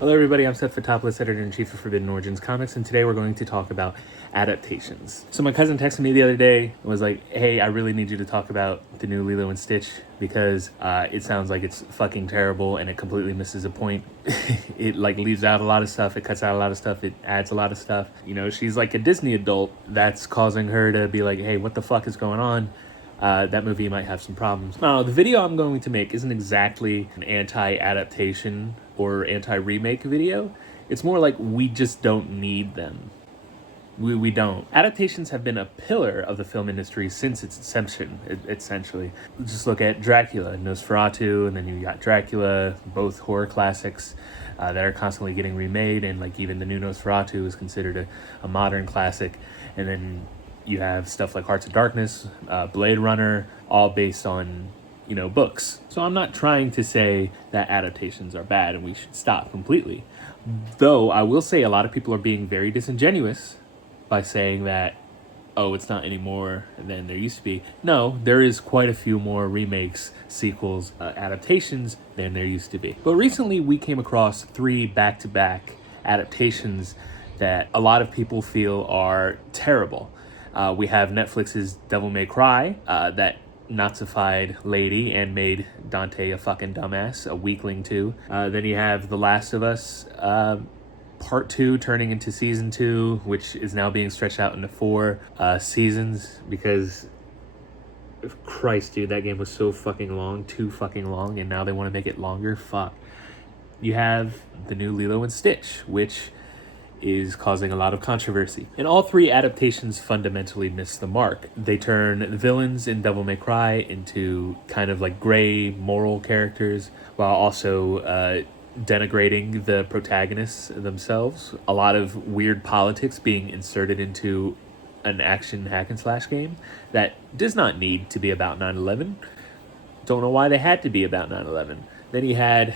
Hello everybody, I'm Seth, Photopoulos, Editor-in-Chief of Forbidden Origins Comics, and today we're going to talk about adaptations. So my cousin texted me the other day and was like, hey, I really need you to talk about the new Lilo and Stitch because it sounds like it's fucking terrible and it completely misses a point. It like leaves out a lot of stuff, it cuts out a lot of stuff, it adds a lot of stuff. You know, she's like a Disney adult that's causing her to be like, hey, what the fuck is going on? That movie might have some problems. Now, the video I'm going to make isn't exactly an anti-adaptation or anti-remake video. It's more like we just don't need them. We don't. Adaptations have been a pillar of the film industry since its inception, essentially. Just look at Dracula, Nosferatu, and then you got Dracula, both horror classics that are constantly getting remade, and like even the new Nosferatu is considered a modern classic. And then you have stuff like Hearts of Darkness, Blade Runner, all based on, you know, books. So I'm not trying to say that adaptations are bad and we should stop completely. Though I will say a lot of people are being very disingenuous by saying that, oh, it's not any more than there used to be. No, there is quite a few more remakes, sequels, adaptations than there used to be. But recently we came across 3 back-to-back adaptations that a lot of people feel are terrible. We have Netflix's Devil May Cry, that Nazified lady and made Dante a fucking dumbass, a weakling too. Then you have The Last of Us, Part 2 turning into Season 2, which is now being stretched out into 4 seasons because, Christ, dude, that game was so fucking long, too fucking long, and now they want to make it longer. Fuck. You have the new Lilo and Stitch, which is causing a lot of controversy. And all 3 adaptations fundamentally miss the mark. They turn the villains in Devil May Cry into kind of like gray moral characters while also denigrating the protagonists themselves. A lot of weird politics being inserted into an action hack and slash game that does not need to be about 9/11. Don't know why they had to be about 9/11. Then you had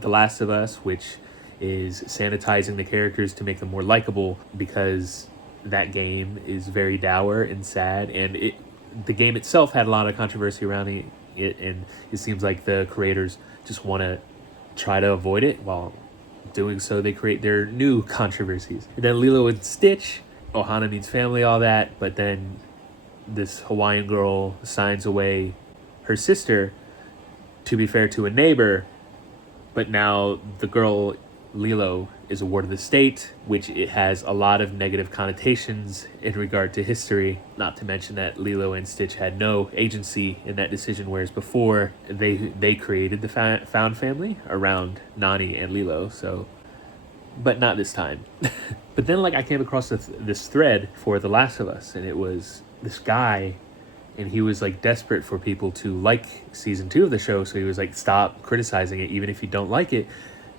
The Last of Us, which is sanitizing the characters to make them more likable because that game is very dour and sad, and the game itself had a lot of controversy around it, and it seems like the creators just want to try to avoid it. While doing so, they create their new controversies. And then Lilo and Stitch, Ohana means family, all that, but then this Hawaiian girl signs away her sister, to be fair to a neighbor, but now the girl Lilo is a ward of the state, which it has a lot of negative connotations in regard to history, not to mention that Lilo and Stitch had no agency in that decision, whereas before they created the found family around Nani and Lilo, so, but not this time. But then like I came across this thread for The Last of Us, and it was this guy, and he was like desperate for people to like season 2 of the show, so he was like, stop criticizing it even if you don't like it,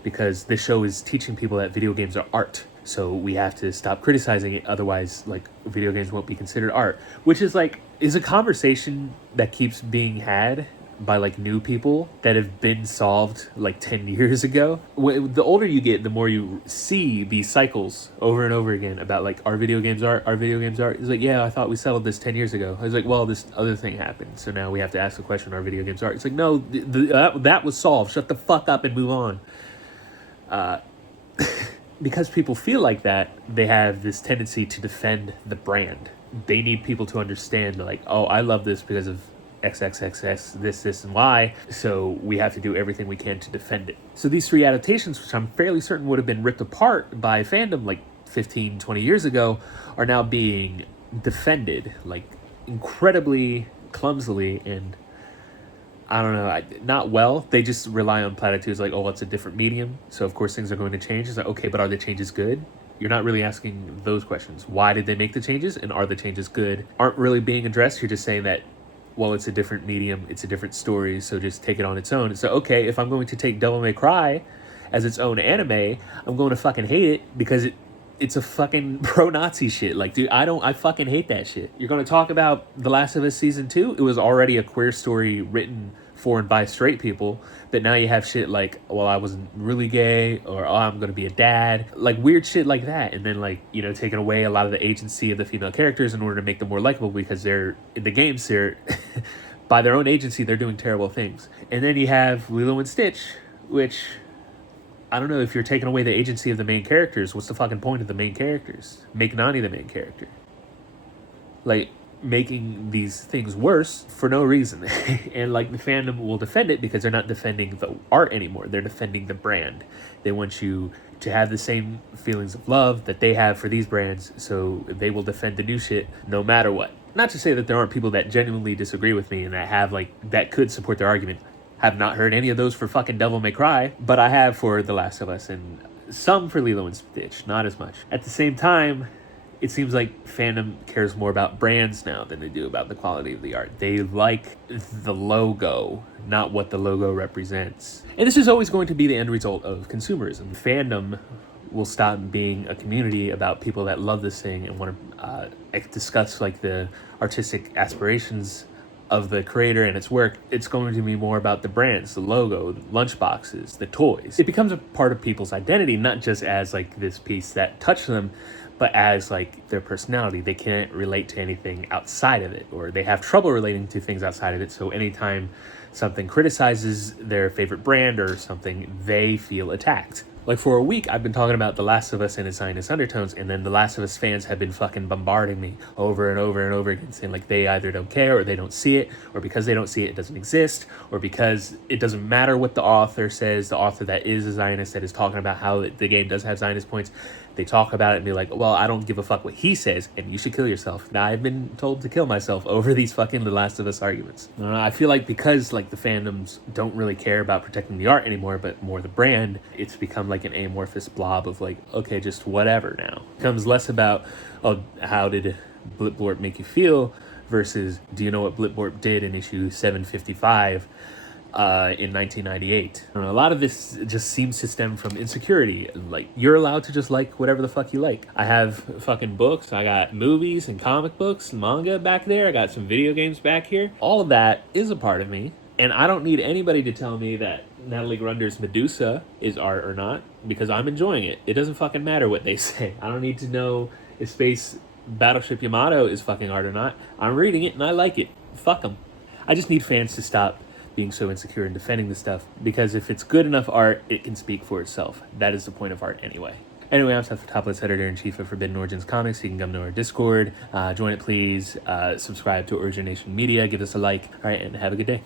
because this show is teaching people that video games are art. So we have to stop criticizing it, otherwise like video games won't be considered art. Which is like, is a conversation that keeps being had by like new people that have been solved like 10 years ago. The older you get, the more you see these cycles over and over again about like, are video games art? Are video games art? It's like, yeah, I thought we settled this 10 years ago. I was like, well, this other thing happened, so now we have to ask the question, are video games art? It's like, no, that was solved. Shut the fuck up and move on. Because people feel like that, they have this tendency to defend the brand. They need people to understand, like, oh, I love this because of XXXX, this, and Y, so we have to do everything we can to defend it. So these 3 adaptations, which I'm fairly certain would have been ripped apart by fandom like 15, 20 years ago, are now being defended, like, incredibly clumsily, and I don't know, not well. They just rely on platitudes like, oh, it's a different medium, so of course things are going to change. It's like, okay, but are the changes good? You're not really asking those questions. Why did they make the changes, and are the changes good? Aren't really being addressed. You're just saying that, well, it's a different medium, it's a different story, so just take it on its own. So, okay, if I'm going to take Devil May Cry as its own anime, I'm going to fucking hate it because it's a fucking pro-Nazi shit. Like, dude, I fucking hate that shit. You're going to talk about The Last of Us Season 2? It was already a queer story written for and by straight people, but now you have shit like, well, I wasn't really gay, or oh, I'm going to be a dad. Like, weird shit like that. And then, like, you know, taking away a lot of the agency of the female characters in order to make them more likable because they're, in the games, they're, by their own agency, they're doing terrible things. And then you have Lilo and Stitch, which I don't know, if you're taking away the agency of the main characters, what's the fucking point of the main characters? Make Nani the main character. Like, making these things worse for no reason. And like, the fandom will defend it because they're not defending the art anymore. They're defending the brand. They want you to have the same feelings of love that they have for these brands, so they will defend the new shit no matter what. Not to say that there aren't people that genuinely disagree with me and that have like, that could support their argument. Have not heard any of those for fucking Devil May Cry, but I have for The Last of Us and some for Lilo and Stitch, not as much. At the same time, it seems like fandom cares more about brands now than they do about the quality of the art. They like the logo, not what the logo represents. And this is always going to be the end result of consumerism. Fandom will stop being a community about people that love this thing and want to discuss like the artistic aspirations of the creator and its work. It's going to be more about the brands, the logo, the lunchboxes, the toys. It becomes a part of people's identity, not just as like this piece that touched them, but as like their personality. They can't relate to anything outside of it, or they have trouble relating to things outside of it. So anytime something criticizes their favorite brand or something, they feel attacked. Like, for a week, I've been talking about The Last of Us and its Zionist undertones, and then The Last of Us fans have been fucking bombarding me over and over and over again, saying like they either don't care or they don't see it, or because they don't see it, it doesn't exist, or because it doesn't matter what the author says, the author that is a Zionist that is talking about how the game does have Zionist points. They talk about it and be like, well, I don't give a fuck what he says, and you should kill yourself. Now, I've been told to kill myself over these fucking The Last of Us arguments. I feel like because like the fandoms don't really care about protecting the art anymore, but more the brand, it's become like an amorphous blob of like, okay, just whatever now. It becomes less about, oh, how did Blipborp make you feel, versus do you know what Blipborp did in issue 755 in 1998. I don't know, a lot of this just seems to stem from insecurity. Like, you're allowed to just like whatever the fuck you like. I have fucking books, I got movies and comic books and manga back there, I got some video games back here. All of that is a part of me, and I don't need anybody to tell me that Natalie Grunder's Medusa is art or not, because I'm enjoying it. It doesn't fucking matter what they say. I don't need to know if Space Battleship Yamato is fucking art or not. I'm reading it and I like it. Fuck them. I just need fans to stop being so insecure and defending the stuff, because if it's good enough art, it can speak for itself. That is the point of art anyway. Anyway, I'm Seth, Topless Editor-in-Chief of Forbidden Origins Comics. You can come to our Discord, join it please, subscribe to OrigiNation Media, give us a like, all right, and have a good day.